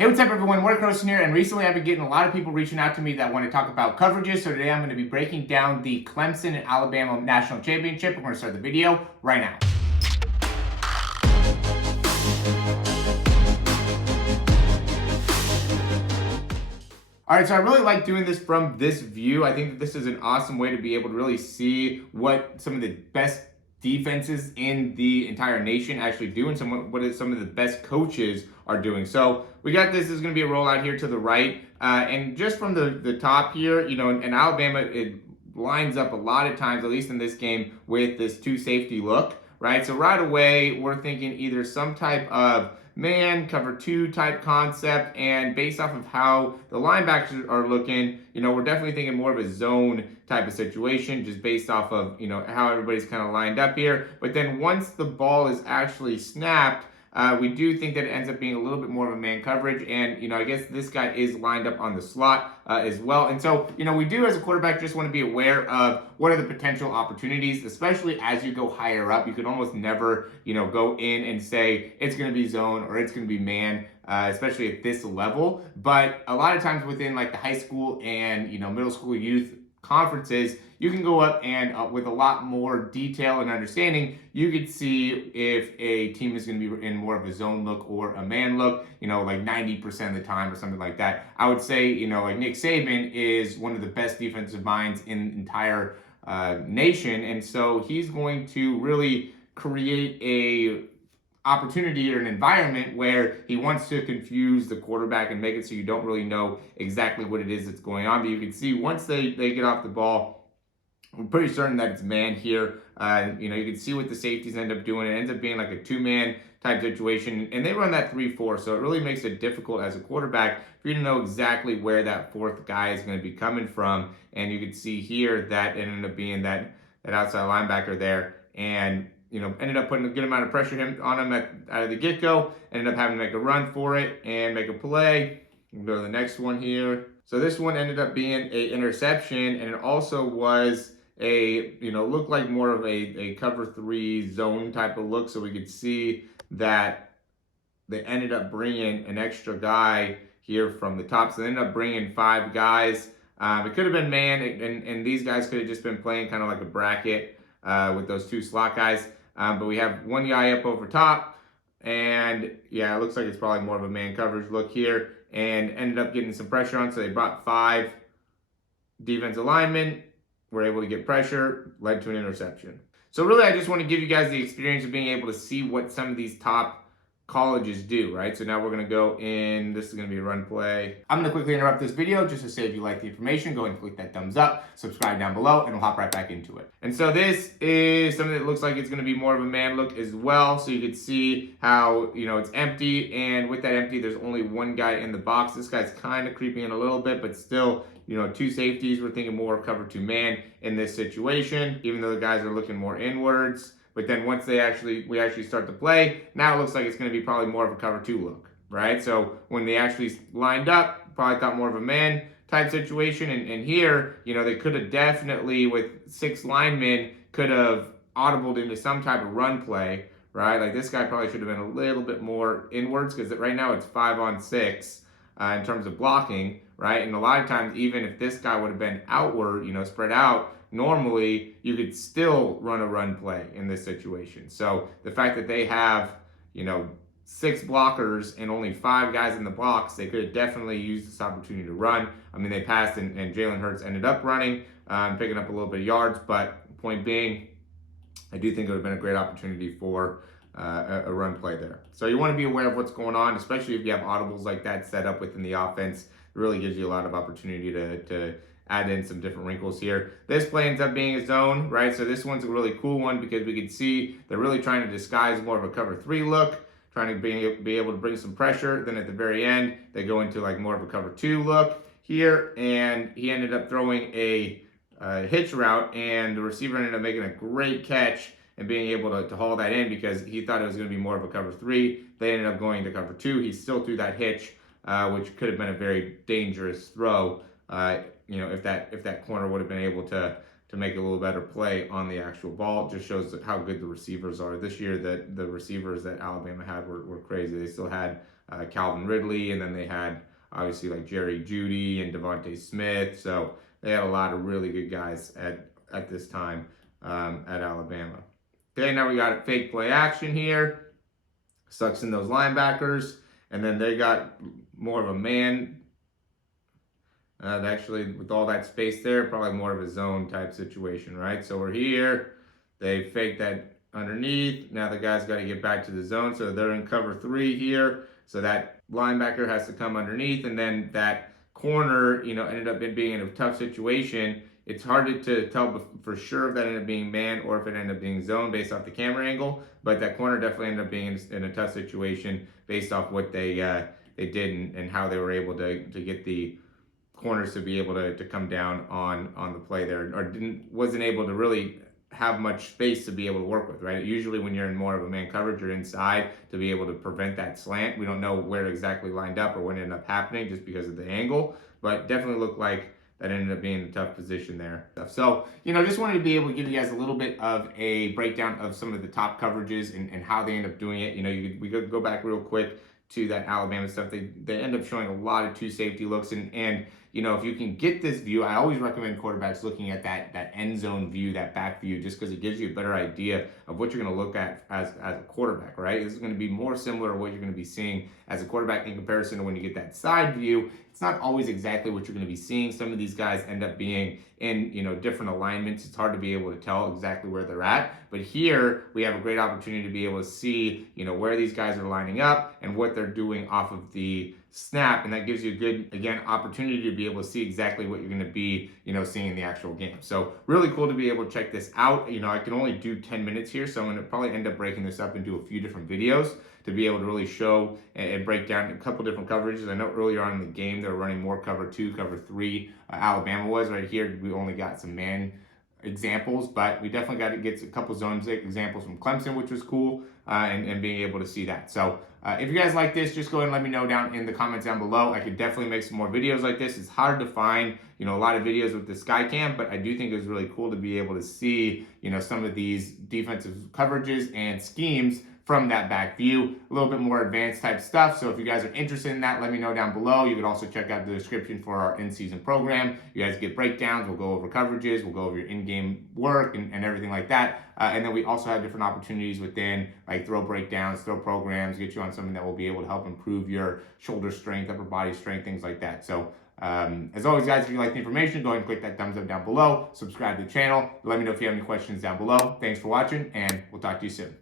Hey, what's up everyone? Morey Croson here, and recently I've been getting a lot of people reaching out to me that want to talk about coverages, so today I'm going to be breaking down the Clemson and Alabama National Championship. We're going to start the video right now. All right, so I really like doing this from this view. I think that this is an awesome way to be able to really see what some of the best defenses in the entire nation actually do, and some of the best coaches are doing. So we got this is going to be a rollout here to the right, and just from the top here, in Alabama, it lines up a lot of times, at least in this game, with this two safety look, right? So right away, we're thinking either some type of man cover two type concept, and based off of how the linebackers are looking, we're definitely thinking more of a zone type of situation, just based off of how everybody's kind of lined up here. But then once the ball is actually snapped, we do think that it ends up being a little bit more of a man coverage, and I guess this guy is lined up on the slot as well. And so we do as a quarterback just want to be aware of what are the potential opportunities, especially as you go higher up. You can almost never go in and say it's going to be zone or it's going to be man, especially at this level. But a lot of times within like the high school and middle school youth conferences, you can go up and with a lot more detail and understanding, you could see if a team is going to be in more of a zone look or a man look, like 90% of the time or something like that. I would say, like Nick Saban is one of the best defensive minds in the entire nation. And so he's going to really create a opportunity or an environment where he wants to confuse the quarterback and make it so you don't really know exactly what it is that's going on. But you can see once they get off the ball, I'm pretty certain that it's man here. You can see what the safeties end up doing. It ends up being like a two-man type situation, and they run that 3-4, so it really makes it difficult as a quarterback for you to know exactly where that fourth guy is going to be coming from. And you can see here that it ended up being that outside linebacker there, and ended up putting a good amount of pressure on him out of the get-go, ended up having to make a run for it and make a play. We'll go to the next one here. So this one ended up being an interception, and it also was looked like more of a cover three zone type of look, so we could see that they ended up bringing an extra guy here from the top. So they ended up bringing 5 guys. It could have been man, and these guys could have just been playing kind of like a bracket with those 2 slot guys. But we have one guy up over top, and yeah, it looks like it's probably more of a man coverage look here, and ended up getting some pressure on. So they brought 5 defensive linemen, were able to get pressure, led to an interception. So really, I just want to give you guys the experience of being able to see what some of these top colleges do, right? So now we're going to go in, this is going to be a run play. I'm going to quickly interrupt this video just to say if you like the information, go ahead and click that thumbs up, subscribe down below, and we'll hop right back into it. And so this is something that looks like it's going to be more of a man look as well. So you can see how, it's empty, and with that empty, there's only one guy in the box. This guy's kind of creeping in a little bit, but still, 2 safeties. We're thinking more cover 2 man in this situation, even though the guys are looking more inwards. But then once we actually start to play, now it looks like it's going to be probably more of a cover 2 look, right? So when they actually lined up, probably thought more of a man type situation. And here, they could have definitely, with 6 linemen, could have audibled into some type of run play, right? Like this guy probably should have been a little bit more inwards, because right now it's 5-on-6 in terms of blocking, right? And a lot of times, even if this guy would have been outward, spread out, normally you could still run a run play in this situation. So the fact that they have 6 blockers and only 5 guys in the box, they could have definitely used this opportunity to run. I mean, they passed, and Jalen Hurts ended up running, picking up a little bit of yards, but point being, I do think it would have been a great opportunity for a run play there. So you want to be aware of what's going on, especially if you have audibles like that set up within the offense. It really gives you a lot of opportunity to add in some different wrinkles here. This play ends up being a zone, right? So this one's a really cool one because we can see they're really trying to disguise more of a cover 3 look, trying to be able to bring some pressure. Then at the very end, they go into like more of a cover 2 look here, and he ended up throwing a hitch route, and the receiver ended up making a great catch and being able to haul that in because he thought it was going to be more of a cover 3. They ended up going to cover 2. He still threw that hitch, which could have been a very dangerous throw. If that corner would have been able to make a little better play on the actual ball. It just shows how good the receivers are. This year, that the receivers that Alabama had were crazy. They still had Calvin Ridley, and then they had obviously like Jerry Jeudy and Devontae Smith. So they had a lot of really good guys at this time at Alabama. Okay, now we got fake play action here. Sucks in those linebackers. And then they got more of a man. Actually, with all that space there, probably more of a zone type situation, right? So we're here. They fake that underneath. Now the guy's got to get back to the zone. So they're in cover 3 here. So that linebacker has to come underneath. And then that corner, ended up being in a tough situation. It's hard to tell for sure if that ended up being man or if it ended up being zone based off the camera angle. But that corner definitely ended up being in a tough situation based off what they did and how they were able to get the corners to be able to come down on the play there, or wasn't able to really have much space to be able to work with, right? Usually when you're in more of a man coverage, you're inside to be able to prevent that slant. We don't know where it exactly lined up or what ended up happening just because of the angle, but definitely looked like that ended up being a tough position there. So, just wanted to be able to give you guys a little bit of a breakdown of some of the top coverages and how they end up doing it. We could go back real quick to that Alabama stuff. They end up showing a lot of 2 safety looks, and if you can get this view, I always recommend quarterbacks looking at that end zone view, that back view, just because it gives you a better idea of what you're going to look at as a quarterback, right? This is going to be more similar to what you're going to be seeing as a quarterback in comparison to when you get that side view. It's not always exactly what you're going to be seeing. Some of these guys end up being in different alignments. It's hard to be able to tell exactly where they're at. But here we have a great opportunity to be able to see where these guys are lining up and what they're doing off of the snap, and that gives you a good, again, opportunity to be able to see exactly what you're going to be seeing in the actual game. So really cool to be able to check this out. I can only do 10 minutes here, so I'm going to probably end up breaking this up into a few different videos to be able to really show and break down a couple different coverages. I know earlier on in the game they were running more cover 2, cover 3. Alabama was right here. We only got some man examples, but we definitely got to get a couple zone examples from Clemson, which was cool, and being able to see that. So if you guys like this, just go ahead and let me know down in the comments down below. I could definitely make some more videos like this. It's hard to find a lot of videos with the Skycam, but I do think it was really cool to be able to see some of these defensive coverages and schemes from that back view, a little bit more advanced type stuff. So if you guys are interested in that, let me know down below. You can also check out the description for our in-season program. You guys get breakdowns, we'll go over coverages, we'll go over your in-game work and everything like that. And then we also have different opportunities within, like throw breakdowns, throw programs, get you on something that will be able to help improve your shoulder strength, upper body strength, things like that. So as always, guys, if you like the information, go ahead and click that thumbs up down below, subscribe to the channel. Let me know if you have any questions down below. Thanks for watching, and we'll talk to you soon.